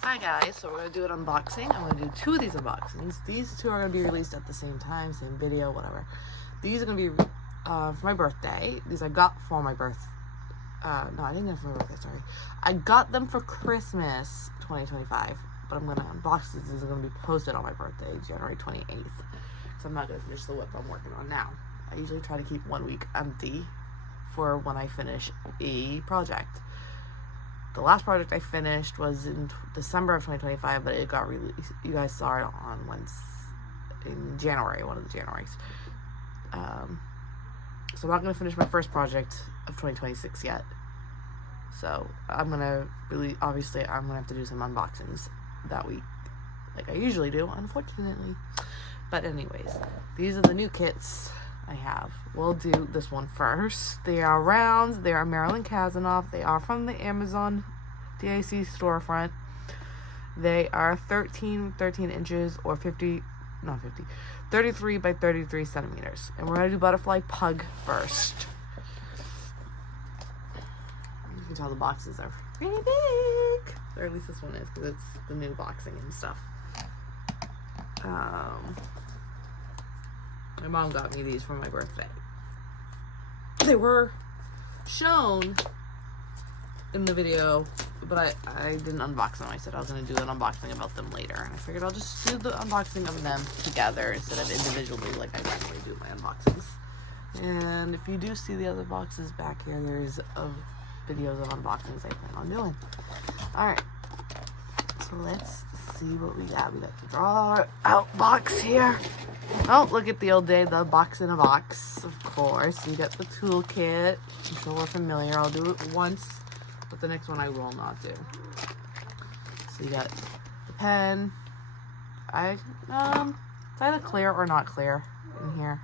Hi guys, so we're going to do an unboxing. I'm going to do two of these unboxings. These two are going to be released at the same time, same video, whatever. These are going to be for my birthday. These I got for my birthday. No, I didn't get them for my birthday, sorry. I got them for Christmas 2025, but I'm going to unbox these. These are going to be posted on my birthday, January 28th. So I'm not going to finish the whip I'm working on now. I usually try to keep 1 week empty for when I finish a project. The last project I finished was in December of 2025, but it got released. You guys saw it on in January, one of the Januaries. So I'm not going to finish my first project of 2026 yet. So I'm going to obviously, I'm going to have to do some unboxings that week, like I usually do, unfortunately. But anyways, these are the new kits I have. We'll do this one first. They are rounds. They are Marilyn Kazanoff. They are from the Amazon DAC storefront. They are 13 inches or 33 by 33 centimeters. And we're going to do Butterfly Pug first. You can tell the boxes are pretty big. Or at least this one is, because it's the new boxing and stuff. My mom got me these for my birthday. They were shown in the video, but I didn't unbox them. I said I was going to do an unboxing about them later, and I figured I'll just do the unboxing of them together instead of individually like I normally do my unboxings. And if you do see the other boxes back here, there's videos of unboxings I plan on doing. Alright, so let's see what we got. We got the draw out box here. Oh, look at the old day, the box in a box, of course. You got the toolkit. I'm sure we're familiar. I'll do it once, but the next one I will not do. So you got the pen. It's either clear or not clear in here,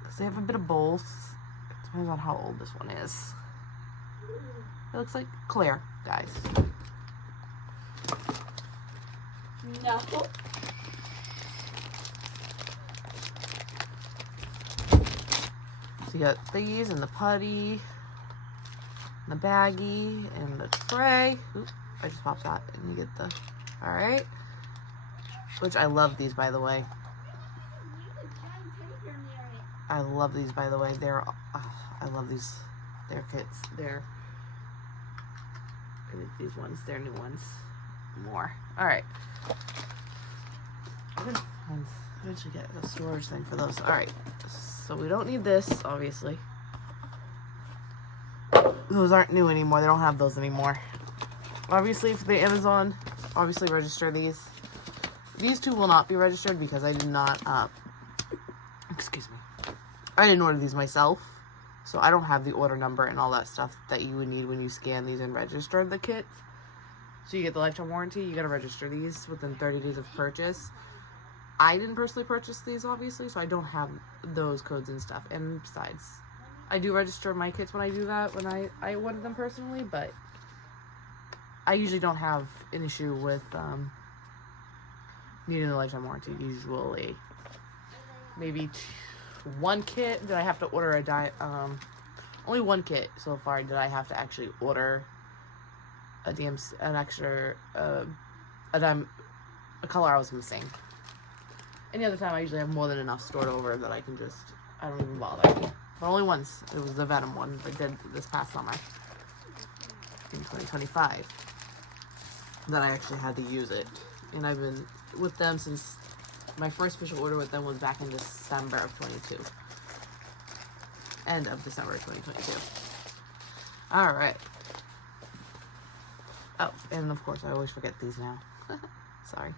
because they have a bit of both. It depends on how old this one is. It looks like clear, guys. No. So you got these and the putty, and the baggie, and the tray. Oop, I just popped that. And you get the, alright. Which I love these, by the way. I love these, by the way. I love these. They're kits. These ones. They're new ones. More. Alright. Eventually get a storage thing for those. Alright. So we don't need this, obviously. Those aren't new anymore. They don't have those anymore. Obviously, for the Amazon, obviously register these. These two will not be registered because I did not, excuse me. I didn't order these myself. So I don't have the order number and all that stuff that you would need when you scan these and register the kit. So you get the lifetime warranty. You got to register these within 30 days of purchase. I didn't personally purchase these, obviously, so I don't have those codes and stuff. And besides, I do register my kits when I do that, when I order them personally, but I usually don't have an issue with needing a lifetime warranty. Usually, maybe one kit that I have to order only one kit so far did I have to actually order a color I was missing. Any other time, I usually have more than enough stored over that I can I don't even bother. But only once, it was the Venom one I did this past summer in 2025 that I actually had to use it. And I've been with them since my first official order with them was back in December of 22. End of December of 2022. Alright. Oh, and of course, I always forget these now. Sorry.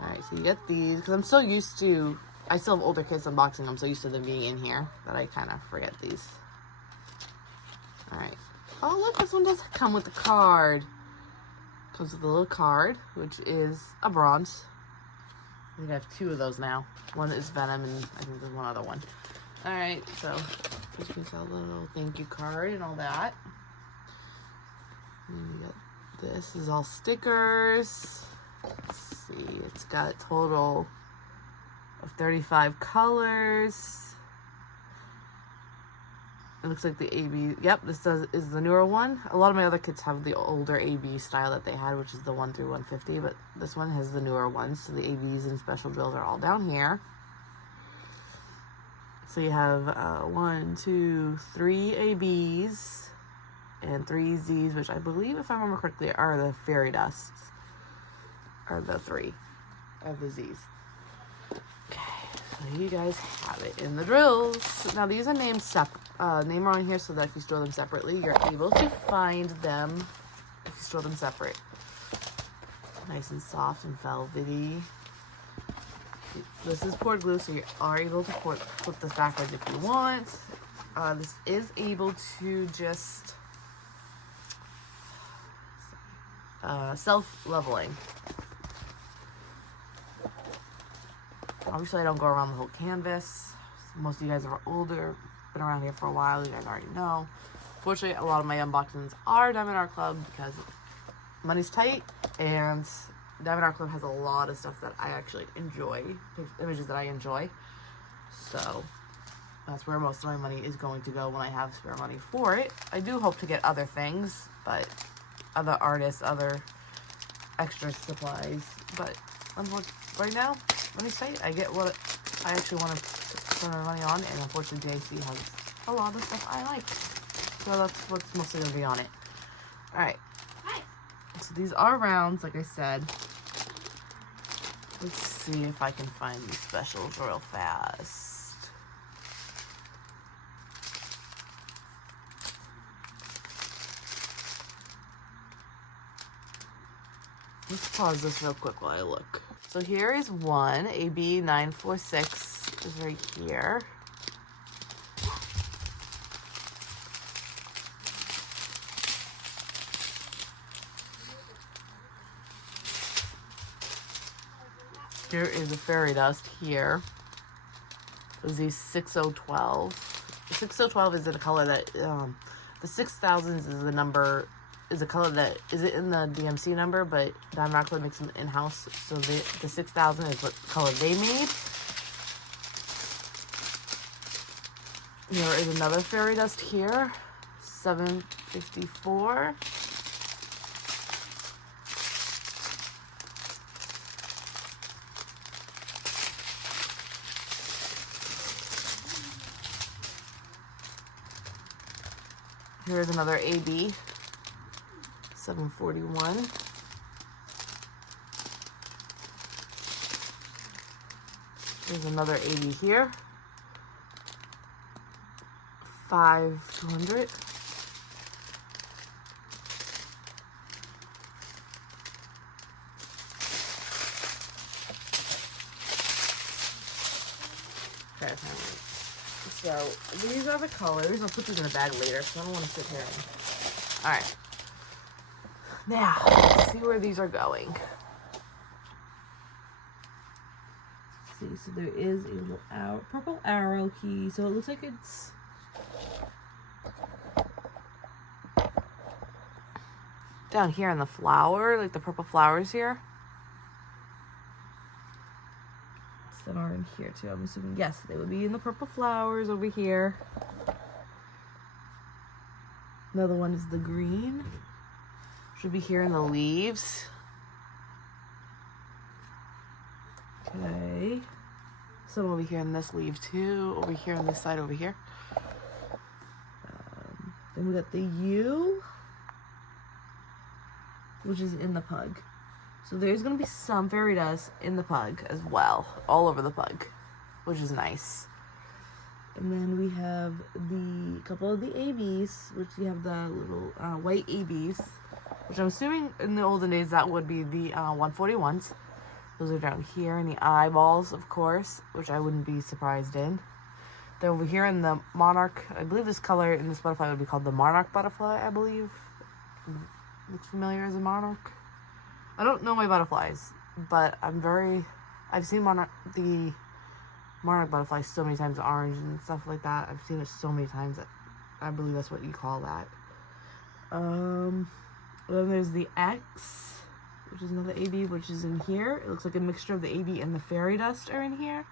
Alright, so you get these, because I'm so used to, I still have older kids unboxing, I'm so used to them being in here, that I kind of forget these. Alright. Oh, look, this one does come with a card. Comes with a little card, which is a bronze. I think I have two of those now. One is Venom, and I think there's one other one. Alright, so, you can tell the little thank you card and all that. And then you got, this is all stickers. Let's see, it's got a total of 35 colors. It looks like the AB. Yep, is the newer one. A lot of my other kits have the older AB style that they had, which is the 1 through 150, but this one has the newer ones. So the ABs and special drills are all down here. So you have 1, 2, 3 ABs and 3 Zs, which I believe, if I remember correctly, are the fairy dusts. Are the 3 of the Zs. So you guys have it in the drills. Now these are named name on here so that if you store them separately, you're able to find them if you store them separate. Nice and soft and velvety. This is poured glue, so you are able to flip this backwards if you want. This is able to just self-leveling. Obviously, I don't go around the whole canvas. Most of you guys are older, been around here for a while. You guys already know. Fortunately, a lot of my unboxings are Diamond Art Club because money's tight, and Diamond Art Club has a lot of stuff that I actually enjoy, images that I enjoy. So that's where most of my money is going to go when I have spare money for it. I do hope to get other things, but other artists, other extra supplies. But right now, money's tight. I get what I actually want to spend my money on, and unfortunately JC has a lot of stuff I like. So that's what's mostly going to be on it. Alright. Hi. So these are rounds, like I said. Let's see if I can find these specials real fast. Let's pause this real quick while I look. So here is one, AB946 is right here. Here is a fairy dust here. It is the 6012. The 6012 is in a color that, the 6000s is the number, is a color that isn't in the DMC number, but Diamond Art Club makes them in-house. So the 6000 is what color they made. There is another fairy dust here, 754. Here's another AB, 741. There's another AB here, 5200. Okay, so these are the colors. I'll put these in a bag later, so I don't want to sit here and... Alright. Now, let's see where these are going. Let's see, so there is a little purple arrow key. So it looks like it's... down here in the flower, like the purple flowers here. That are in here too. I'm assuming, yes, they would be in the purple flowers over here. Another one is the green. Should be here in the leaves. Okay. Some over here in this leaf too. Over here on this side over here. Then we got the U, which is in the pug. So there's going to be some fairy dust in the pug as well, all over the pug, which is nice. And then we have the couple of the ABs, which you have the little white ABs, which I'm assuming in the olden days that would be the 141s. Those are down here in the eyeballs, of course, which I wouldn't be surprised in. They're over here in the monarch. I believe this color in this butterfly would be called the monarch butterfly, I believe. Looks familiar as a monarch. I don't know my butterflies, but I've seen the monarch butterfly so many times, orange and stuff like that. I've seen it so many times that I believe that's what you call that. Then there's the X, which is another AB, which is in here. It looks like a mixture of the AB and the fairy dust are in here.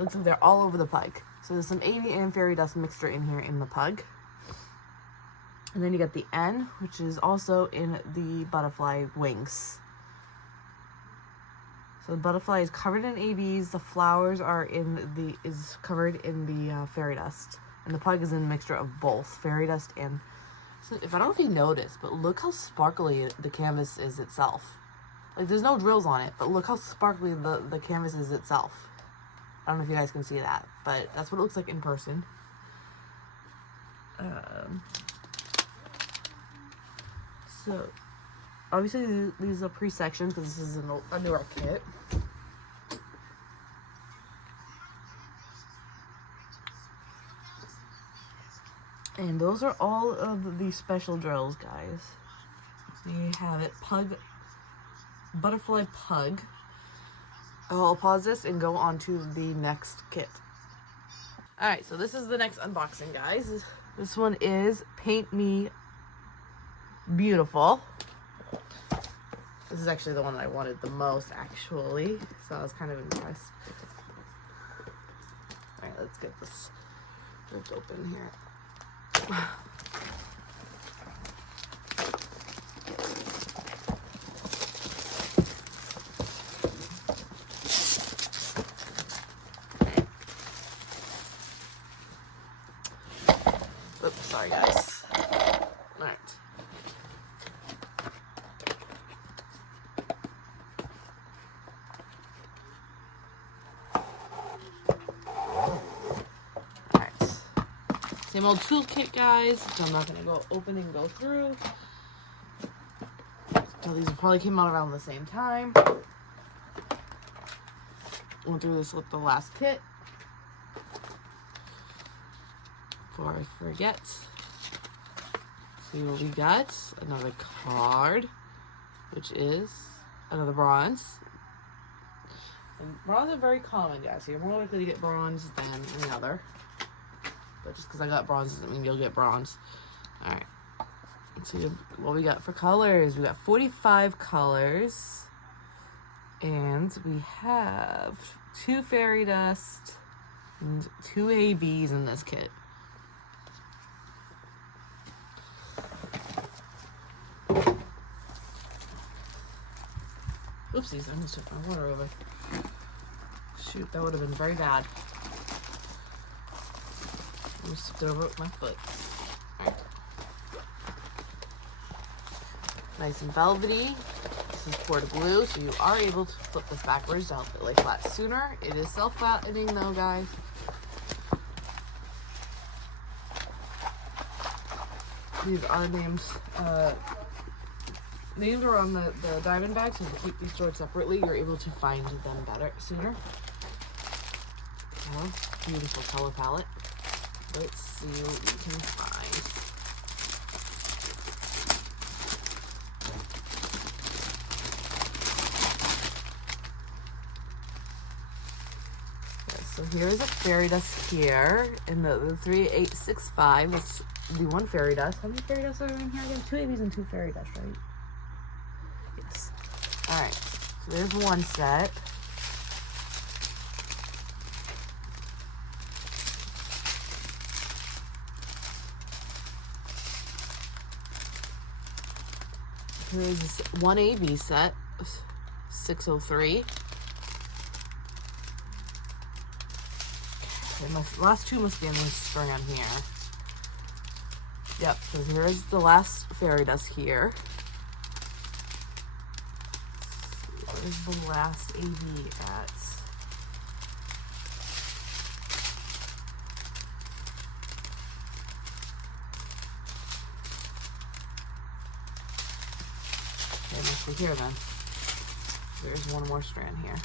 It looks like they're all over the pug. So there's some AB and fairy dust mixture in here in the pug. And then you get the N, which is also in the butterfly wings. So the butterfly is covered in ABs. The flowers are is covered in the fairy dust. And the pug is in a mixture of both fairy dust and... So if I don't know if you noticed, but look how sparkly the canvas is itself. Like, there's no drills on it, but look how sparkly the canvas is itself. I don't know if you guys can see that, but that's what it looks like in person. So, obviously these are pre-sectioned because this is a newer kit. And those are all of the special drills, guys. So you have it, Butterfly Pug. I'll pause this and go on to the next kit. Alright, so this is the next unboxing, guys. This one is Paint Me Beautiful. This is actually the one that I wanted the most, actually. So I was kind of impressed. Alright, let's get this ripped open here. Oops, sorry guys. Alright. Same old toolkit, guys. So I'm not gonna go open and go through. So these probably came out around the same time. Went through this with the last kit. Before I forget. See what we got. Another card, which is another bronze. And bronze are very common, guys. So you're more likely to get bronze than any other. But just because I got bronze doesn't mean you'll get bronze. Alright. Let's see what we got for colors. We got 45 colors. And we have 2 fairy dust and 2 ABs in this kit. Oopsies, I almost took my water over. Shoot, that would have been very bad. I stepped over with my foot. Alright. Nice and velvety. This is poured glue, so you are able to flip this backwards to help it lay flat sooner. It is self-flattening though, guys. These are named, names are on the diamond bag, so if you keep these stored separately, you're able to find them better sooner. Oh, beautiful color palette. Let's see what we can find. Okay, so here is a fairy dust here in the 3865. It's the 1 fairy dust. How many fairy dusts are in here again? 2 ABs and 2 fairy dust, right? Yes. Alright, so there's 1 set. Here's 1 AB set, 603. Okay, my last 2 must be in this strand here. Yep, so here's the last fairy dust here. Where's the last AB at? Okay, must be here then. There's 1 more strand here.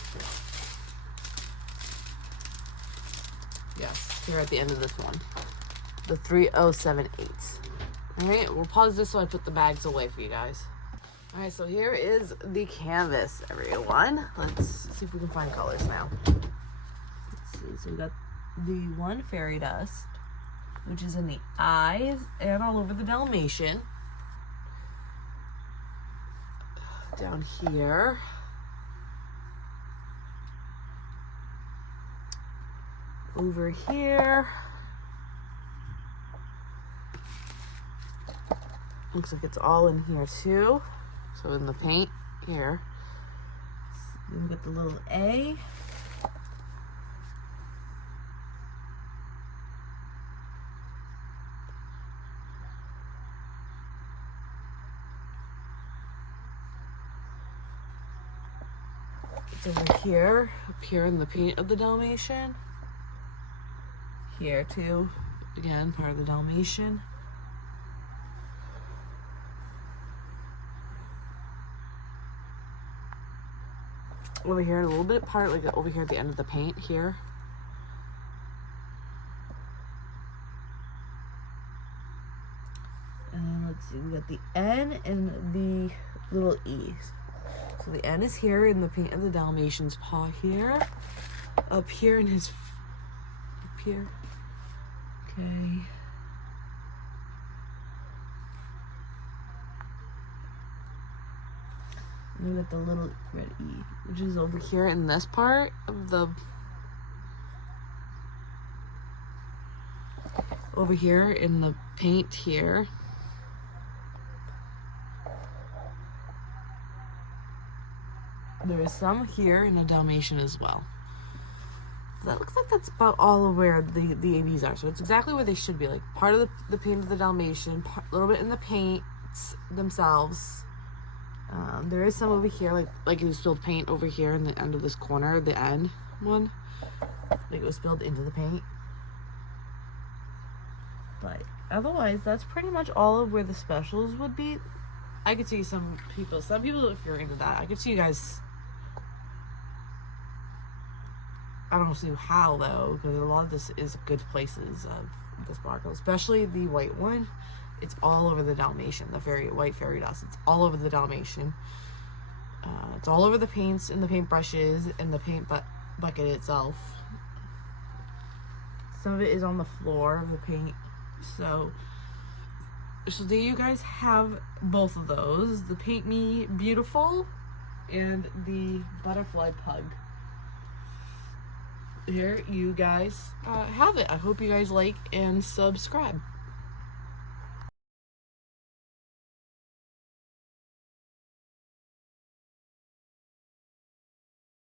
Yes, here at the end of this one. The 3078. Alright, we'll pause this so I put the bags away for you guys. Alright, so here is the canvas, everyone. Let's see if we can find colors now. Let's see, so we got the 1 fairy dust, which is in the eyes and all over the Dalmatian. Down here. over here. Looks like it's all in here too. So in the paint here. Then we got the little A. It's over here, up here in the paint of the Dalmatian. Here too, again, part of the Dalmatian. Over here, a little bit part, like over here at the end of the paint here. And let's see, we got the N and the little E. So the N is here in the paint of the Dalmatian's paw here. Up here in his, up here. Okay. And we got the little red E, which is over here in this part of the, over here in the paint here. There is some here in a Dalmatian as well. So that looks like that's about all of where the ABs are. So it's exactly where they should be. Like part of the paint of the Dalmatian, a little bit in the paints themselves. There is some over here, like it was spilled paint over here in the end of this corner, the end one. Like it was spilled into the paint. But otherwise, that's pretty much all of where the specials would be. I could see some people, if you're into that, I could see you guys. I don't see how though, because a lot of this is good places of the sparkle, especially the white one. It's all over the Dalmatian, the white fairy dust. It's all over the Dalmatian. It's all over the paints and the paint brushes and the paint bucket itself. Some of it is on the floor of the paint. So there you guys have both of those. The Paint Me Beautiful and the Butterfly Pug. Here you guys have it. I hope you guys like and subscribe.